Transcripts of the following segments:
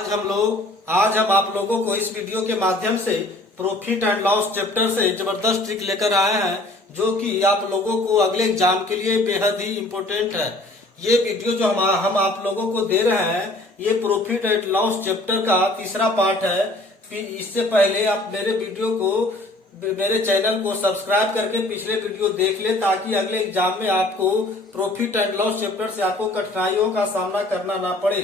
आज हम आप लोगों को इस वीडियो के माध्यम से प्रॉफिट एंड लॉस चैप्टर से जबरदस्त ट्रिक लेकर आए हैं, जो कि आप लोगों को अगले एग्जाम के लिए बेहद ही इम्पोर्टेंट है। ये वीडियो जो हम आप लोगों को दे रहे हैं, ये प्रॉफिट एंड लॉस चैप्टर का तीसरा पार्ट है। इससे पहले आप मेरे चैनल को सब्सक्राइब करके पिछले वीडियो देख ले, ताकि अगले एग्जाम में आपको प्रॉफिट एंड लॉस चैप्टर से आपको कठिनाइयों का सामना करना ना पड़े।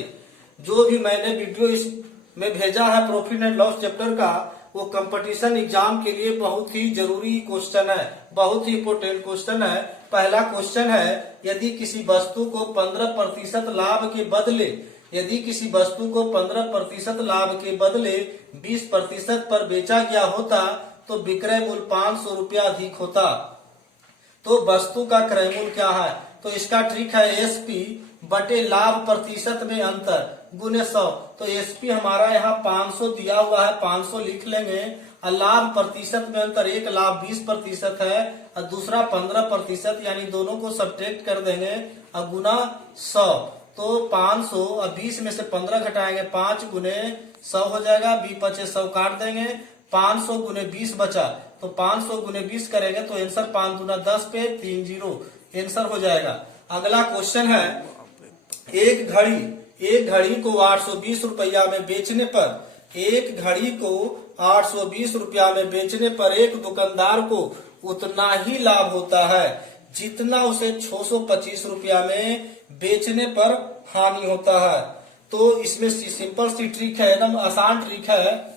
जो भी मैंने वीडियो इसमें भेजा है प्रॉफिट एंड लॉस चैप्टर का, वो कंपटीशन एग्जाम के लिए बहुत ही जरूरी क्वेश्चन है, बहुत ही इम्पोर्टेंट क्वेश्चन है। पहला क्वेश्चन है, यदि किसी वस्तु को 15% लाभ के बदले 20% पर बेचा गया होता तो विक्रय मूल्य 500 रुपया अधिक होता। तो वस्तु का क्रय मूल्य क्या है? तो इसका ट्रिक है एसपी बटे लाभ प्रतिशत में अंतर गुने 100। तो एसपी हमारा यहाँ 500 दिया हुआ है, 500 लिख लेंगे। और लाभ प्रतिशत में अंतर, एक लाभ 20% है और दूसरा 15%, यानी दोनों को सब्ट्रैक्ट कर देंगे और गुना 100। तो 500 और 20 में से 15 घटाएंगे, 5 गुने 100 हो जाएगा, 20 बचे 100 काट देंगे, 500 गुने 20 बचा, तो 500 गुने 20 करेंगे तो आंसर 5 गुना 10 पे 30 आंसर हो जाएगा। अगला क्वेश्चन है, एक घड़ी को 820 रुपया में बेचने पर एक दुकानदार को उतना ही लाभ होता है जितना उसे 625 रुपया में बेचने पर हानि होता है। तो इसमें सिंपल सी ट्रिक है, एकदम आसान ट्रिक है।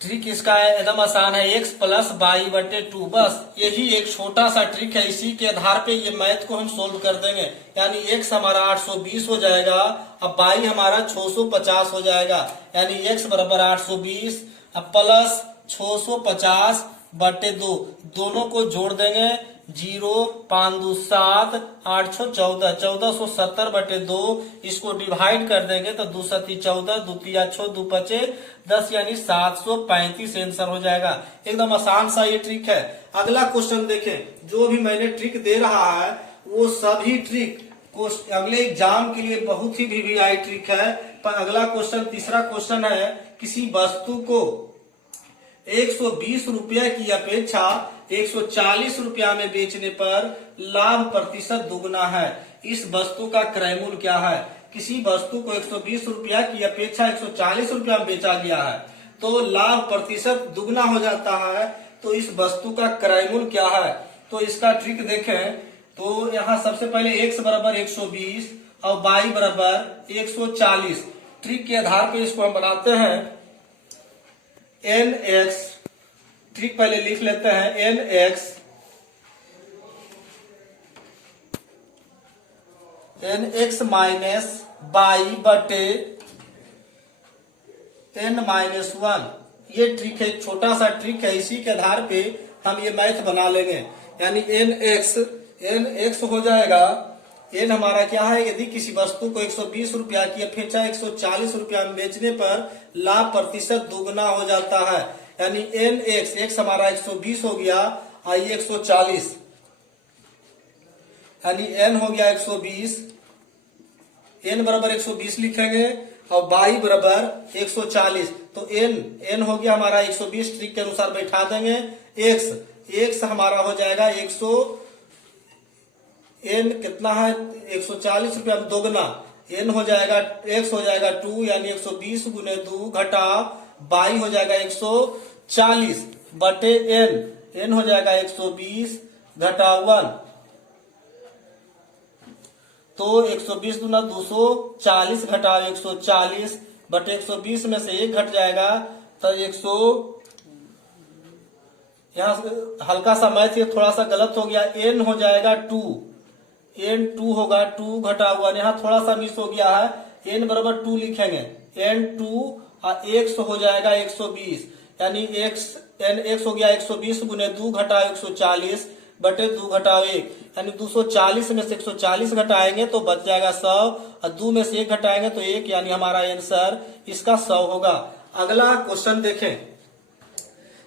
ट्रिक इसका है एकदम आसान है, x प्लस बाई बटे 2। बस यही एक छोटा सा ट्रिक है, इसी के आधार पे ये मैथ को हम सोल्व कर देंगे। यानी x हमारा 820 हो जाएगा और बाई हमारा 650 हो जाएगा। यानी x बराबर 820 और प्लस 650 बटे 2, दोनों को जोड़ देंगे। 0 5 2 7 8 6 14, 1470 बटे 2, इसको डिवाइड कर देंगे तो 2 7 14, 2 3 6 2 5 10, यानी 735 आंसर हो जाएगा। एकदम आसान सा ये ट्रिक है। अगला क्वेश्चन देखें, जो भी मैंने ट्रिक दे रहा है वो सभी ट्रिक अगले एग्जाम के लिए बहुत ही वीवीआई ट्रिक है। पर अगला क्वेश्चन, तीसरा क्वेश्चन है, किसी वस्तु को 120 रुपया की अपेक्षा 140 रुपया में बेचने पर लाभ प्रतिशत दुगना है। इस वस्तु का क्रय मूल्य क्या है? किसी वस्तु को 120 रुपया की अपेक्षा 140 रुपया में बेचा गया है, तो लाभ प्रतिशत दुगना हो जाता है। तो इस वस्तु का क्रय मूल्य क्या है? तो इसका ट्रिक देखें, तो यहाँ सबसे पहले x बराबर 120 और y बराबर 140। ट्रिक के आधार पर इसको हम बनाते हैं nx। ट्रिक पहले लिख लेते हैं, nx माइनस बाई बटे n-1। ये ट्रिक है, छोटा सा ट्रिक है, इसी के आधार पे हम ये मैथ बना लेंगे। यानी nx हो जाएगा, n हमारा क्या है, यदि किसी वस्तु को 120 रुपया की अपेक्षा 140 रुपया में बेचने पर लाभ प्रतिशत दुगना हो जाता है। यानी x हमारा 120 हो गया, आई 140, यानी n हो गया 120, n बराबर 120 लिखेंगे और y बराबर 140। तो n हो गया हमारा 120, ट्रिक के अनुसार बैठा देंगे। x हमारा हो जाएगा 100, n कितना है 140 रुपया में दोगुना, n हो जाएगा, x हो जाएगा 2, यानी 120 गुने 2 घटा y हो जाएगा 140 बटे n हो जाएगा 120 घटा 1। तो 120 गुना 240 घटा 140 बटे 120 में से 1 घट जाएगा, तो 100, यहाँ हल्का सा मैथ ये थोड़ा सा गलत हो गया, n हो जाएगा 2, n2 होगा, 2 घटा 1, यहाँ थोड़ा सा मिस हो गया है, n बराबर 2 लिखेंगे, n2 और x हो जाएगा 120, यानी nx हो गया 120 गुने 2 घटा 140 बटे 2 घटा 1, यानी 240 में से 140 घटाएंगे तो बच जाएगा 100 और 2 में से 1 घटाएंगे तो 1, यानी हमारा आंसर इसका 100 होगा। अगला क्वेश्चन देखें,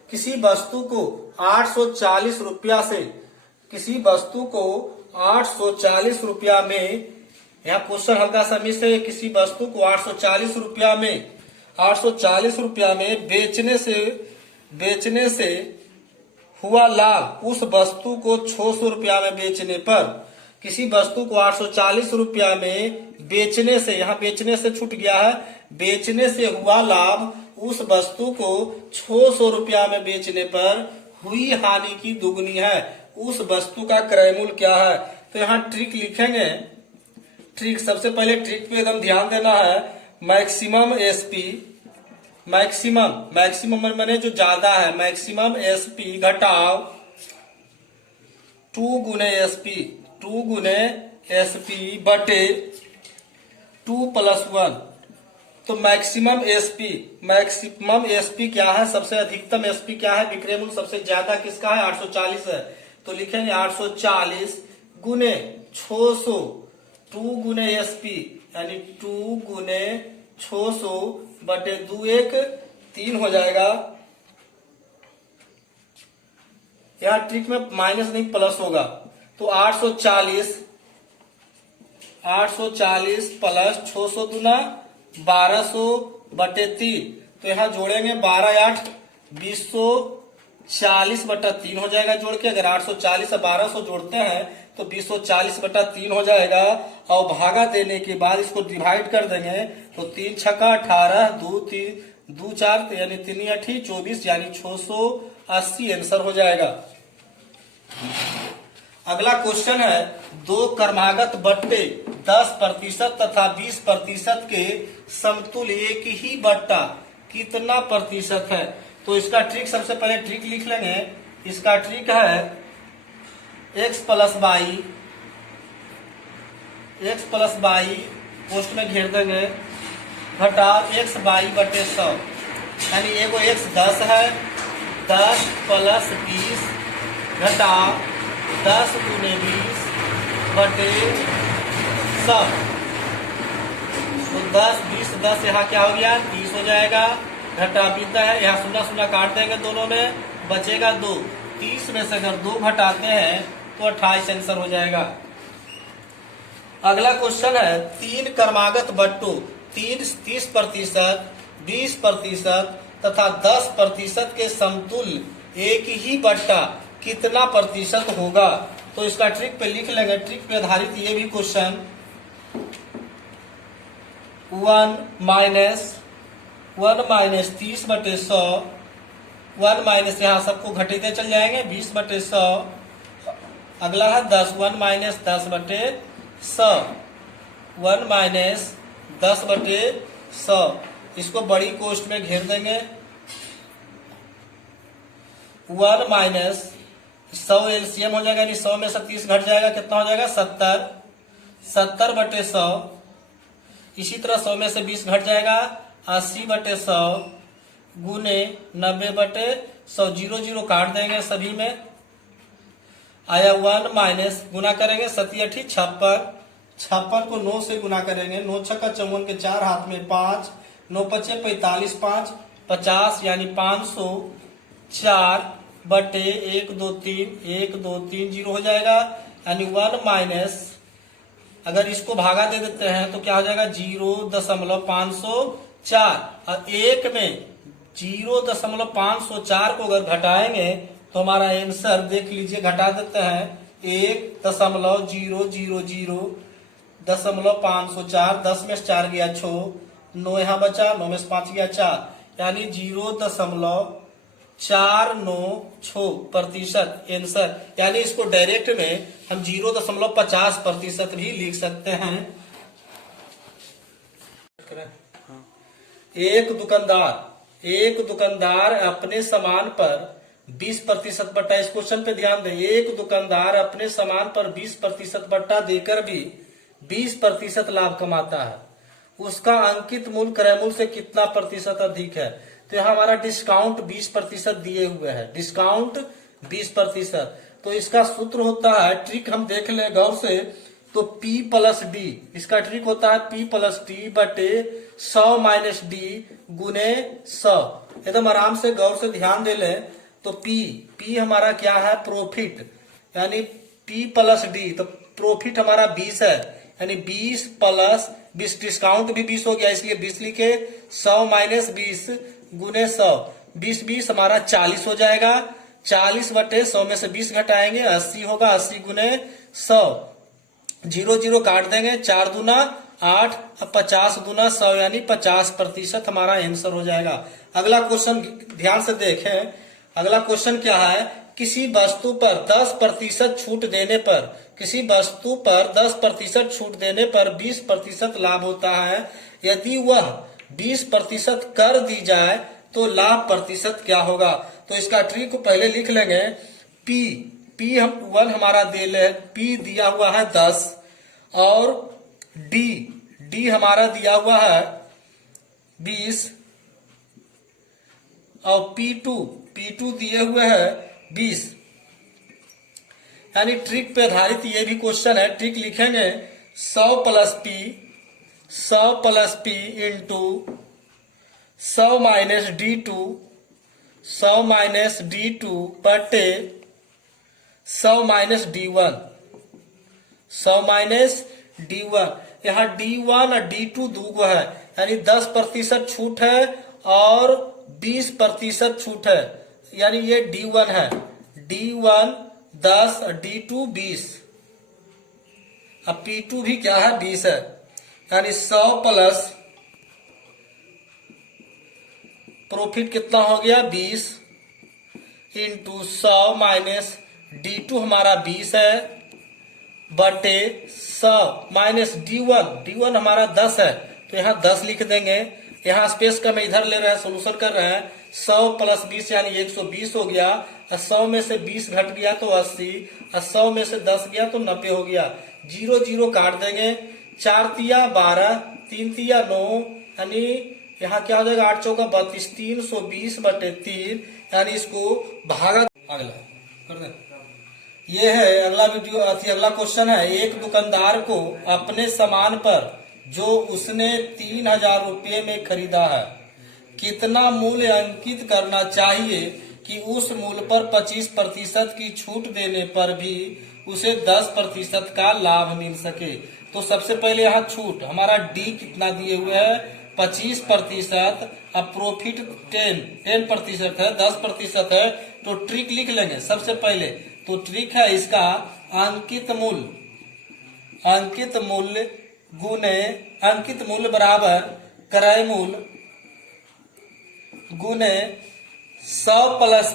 किसी वस्तु को 840 रुपया में यहाँ क्वेश्चन हल्का सा मिस है। किसी वस्तु को 840 रुपया में 840 रुपया में बेचने से हुआ लाभ, उस वस्तु को 600 रुपया में बेचने पर, किसी वस्तु को 840 रुपया में बेचने से, यहाँ बेचने से छूट गया है, बेचने से हुआ लाभ, उस वस्तु को 600 रुपया में बेचने पर हुई हानि की दुगनी है। उस वस्तु का क्रय मूल्य क्या है? तो यहाँ ट्रिक लिखेंगे। ट्रिक, सबसे पहले ट्रिक पे एकदम ध्यान देना है। मैक्सिमम एसपी, मैक्सिमम माने जो ज्यादा है, मैक्सिमम एसपी घटाओ 2 गुने एसपी बटे 2 + 1। तो मैक्सिमम एसपी क्या है? सबसे अधिकतम एसपी क्या है? विक्रय मूल्य सबसे ज्यादा किसका है? 840 है। तो लिखेंगे 840 गुने 600, 2 गुने एसपी यानी 2 गुने 600 बटे 2 1 3 हो जाएगा। यहाँ ट्रिक में माइनस नहीं प्लस होगा। तो 840 प्लस 600 दूना 1200 बटे 3। तो यहाँ जोड़ेंगे 12 8 2040 बटा 3 हो जाएगा जोड़ के। अगर 840 से 1200 जोड़ते हैं तो 2040 बटा 3 हो जाएगा। और भागा देने के बाद इसको डिवाइड कर देंगे तो 3 छक्का 18, 2 4 यानी 3 8 24 यानी 680 आंसर हो जाएगा। अगला क्वेश्चन है, 2 क्रमागत बट्टे 10% तथा 20% के समतुल्य एक ही बट्टा कितना प्रतिशत है? तो इसका ट्रिक, सबसे पहले ट्रिक लिख लेंगे। इसका ट्रिक है x प्लस बाई पोस्ट में घेर देंगे घटा x बाई बटे 100, यानी एगो x 10 है, 10 + 20 घटा 10 गुने 20 बटे 100। तो 10 20 10 यहाँ क्या हो गया? 30 हो जाएगा। घटा बीता है, यहाँ 0 0 काट देंगे दोनों में, बचेगा 2। 30 में से अगर 2 घटाते हैं तो 28 आंसर हो जाएगा। अगला क्वेश्चन है, 3 क्रमागत बट्टों 30%, 20% तथा 10% के समतुल्य एक ही बट्टा कितना प्रतिशत होगा? तो इसका ट्रिक पे लिख लेंगे। ट्रिक पे आधारित ये भी क्वेश्चन 1 माइनस 30 बटे 100, 1 माइनस यहाँ सबको घटेते चल जाएंगे 20 बटे 100। अगला है 10, 1 माइनस 10 बटे 100, 1 माइनस 10 बटे 100। इसको बड़ी कोष्ठ में घेर देंगे। 1 माइनस 100 एलसीएम हो जाएगा, यानी 100 में से 30 घट जाएगा, कितना हो जाएगा? 70 बटे 100। इसी तरह 100 में से 20 घट जाएगा, 80 बटे 100 गुने 90 बटे 100। 0 0 काट देंगे सभी में, आया 1 माइनस गुना करेंगे 7 8 56, 56 को 9 से गुना करेंगे, 9 छक्का 54 के 4 हाथ में 5, 9 पचे 45, 5 50 यानी 504 बटे 1 2 3 1 2 3 0 हो जाएगा। यानी 1 माइनस, अगर इसको भागा दे देते हैं तो क्या हो जाएगा? 0.504। और 1 में 0.504 को अगर घटाएंगे तो हमारा आंसर देख लीजिए, घटा देते हैं 1.000.504, 10 में से 4 गया 6, 9 यहाँ बचा, 9 में से 5 गया 4, यानी 0.496% आंसर। यानी इसको डायरेक्ट में हम 0.50% भी लिख सकते हैं। एक दुकानदार अपने सामान पर 20% बट्टा, इस क्वेश्चन पे ध्यान दें, एक दुकानदार अपने सामान पर 20% बट्टा देकर भी 20% लाभ कमाता है। उसका अंकित मूल्य क्रय मूल्य से कितना प्रतिशत अधिक है? तो यहाँ हमारा डिस्काउंट 20% दिए हुए है, डिस्काउंट 20%। तो इसका सूत्र होता है, ट्रिक हम देख लें गौर से, तो P + D, इसका ट्रिक होता है P + D बटे 100 माइनस D गुने 100। एकदम आराम से गौर से ध्यान दे लें। तो P हमारा क्या है? प्रॉफिट, यानी P + D, तो प्रॉफिट हमारा 20 है, यानी 20 प्लस 20, डिस्काउंट भी 20 हो गया इसलिए 20 लिखे, 100 माइनस 20 गुने 100, 20 हमारा 40 हो जाएगा, 40 बटे 100 में से 20 घटाएंगे 80 होगा, 80 गुने 100, 0 काट देंगे, 4 दूना 8, अब 50 दूना 100 यानी 50% हमारा आंसर हो जाएगा। अगला क्वेश्चन ध्यान से देखें, अगला क्वेश्चन क्या है, किसी वस्तु पर 10% छूट देने पर, किसी वस्तु पर 10% छूट देने पर 20% लाभ होता है, यदि वह 20% कर दी जाए तो लाभ प्रतिशत क्या होगा। तो इसका ट्रिक को पहले लिख लेंगे, पी हम 1 हमारा दे ले, पी दिया हुआ है 10 और डी हमारा दिया हुआ है 20 और P2 दिए हुए हैं 20। यानी ट्रिक पे आधारित ये भी क्वेश्चन है। ट्रिक लिखेंगे 100 plus P into 100 minus D2 बटे 100 माइनस D1। यहाँ D1 और D2 दूगो है, यानी 10% छूट है और 20% छूट है, यानी ये D1 है, D1 10 और D2 20। अब P2 भी क्या है 20 है, यानी 100 प्लस प्रॉफिट कितना हो गया 20 इंटू 100 माइनस D2 हमारा 20 है बटे 100 माइनस D1 हमारा 10 है, तो यहाँ 10 लिख देंगे, यहाँ स्पेस का मैं इधर ले रहे हैं, सोल्यूशन कर रहे हैं, 100 प्लस 20 यानी 120 हो गया, 100 में से 20 घट गया तो 80, 100 में से 10 गया तो 90 हो गया, 0 काट देंगे, 4 तिया 12, 3 तिया 9, यानी यहाँ क्या हो जाएगा 8 चौका 32, 320 बटे 3, यानी इसको भागा। अगला कर दें, ये है अगला वीडियो, अगला क्वेश्चन है, एक दुकानदार को अपने सामान पर जो उसने 3000 रुपये में खरीदा है कितना मूल्य अंकित करना चाहिए कि उस मूल्य पर 25% की छूट देने पर भी उसे 10% का लाभ मिल सके। तो सबसे पहले यहाँ छूट हमारा डी कितना दिए हुए है 25%, अब प्रॉफिट 10% है, 10% है, तो ट्रिक लिख लेंगे सबसे पहले। तो ट्रिक है इसका अंकित मूल्य बराबर क्रय मूल्य गुने 100 प्लस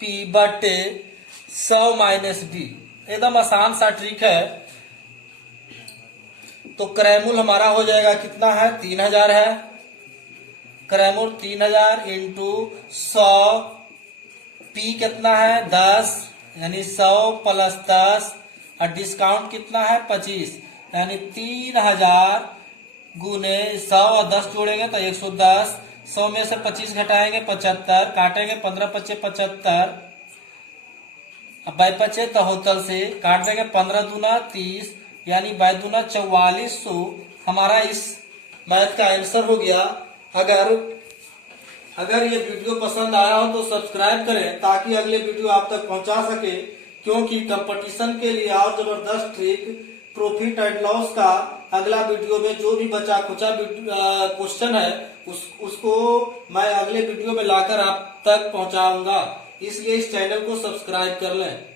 P बटे 100 माइनस D। एकदम आसान सा ट्रिक है। तो क्रय मूल्य हमारा हो जाएगा कितना है 3000 है, क्रय मूल्य 3000 इंटू 100, P कितना है 10, यानी 100 प्लस 10 और डिस्काउंट कितना है 25, यानी 3000 गुने 100 और 10 जोड़ेंगे तो 110, 100 में से 25 घटाएंगे 75, काटेंगे 15 पच्चे 75, अब बाई पचे तहोतल से काट देंगे 15 दूना 30, यानी बाई दूना 4400 हमारा इस मैथ का आंसर हो गया। अगर ये वीडियो पसंद आया हो तो सब्सक्राइब करें ताकि अगले वीडियो आप तक पहुंचा सके, क्योंकि कंपटीशन के लिए और जबरदस्त ट्रिक प्रॉफिट एंड लॉस का अगला वीडियो में जो भी बचा खुचा क्वेश्चन है उसको मैं अगले वीडियो में लाकर आप तक पहुंचाऊंगा, इसलिए इस चैनल को सब्सक्राइब कर लें।